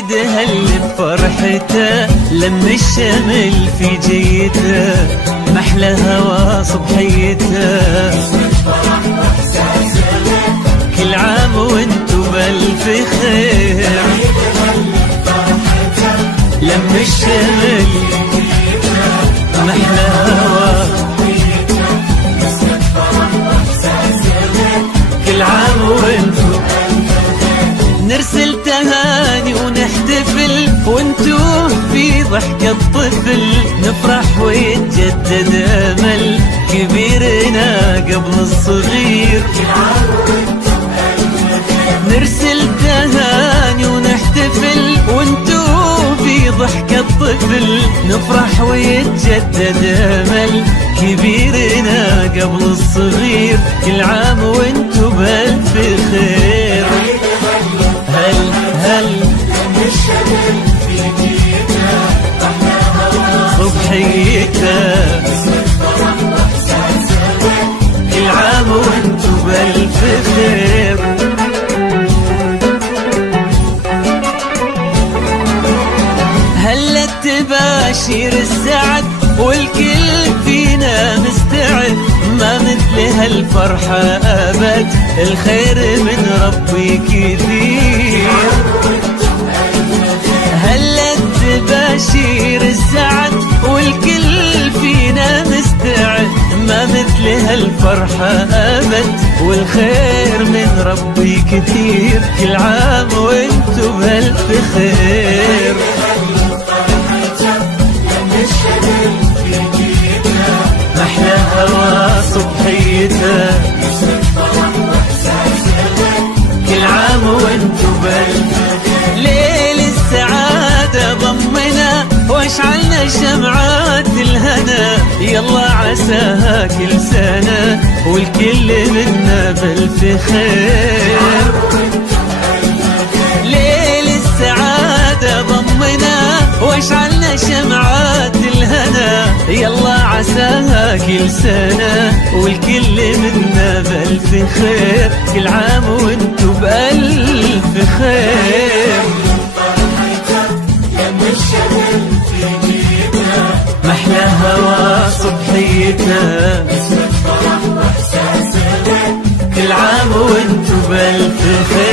عيدها اللي بفرحته لم الشمل في جيته محلى هوا صبحيته. كل عام وانتو بألف خير لم الشمل محلى هوا. كل عام وانتو نرسل تهاني ونحتفل وانتو في ضحكة طفل نفرح ويتجدد امل كبيرنا قبل الصغير. نرسل تهاني ونحتفل وانتو في ضحكة طفل نفرح ويتجدد امل كبيرنا قبل الصغير. كل عام وانتو بألف خير. هل صبحيته كل عام وانتو بألف خير. هلا تباشير السعد والكل فينا مستعد ما مثل هالفرحة أبد الخير من ربي كثير. هلا تباشير السعد والكل فينا مستعد ما مثل هالفرحة أبد والخير من ربي كثير. كل عام وانتو بألف خير. محلى هوا صبحيته كل عام وانتو بألف. ليل السعادة ضمنا واشعلنا شمعات الهنا يلا عساها كل سنة والكل منا بألف خير. ليل السعادة ضمنا واشعلنا شمعات الهنا يلا عساها كل سنة والكل منا بألف خير. كل عام وانتو بألف خير. محلى هوا صبحيته كل عام وانتو بألف خير.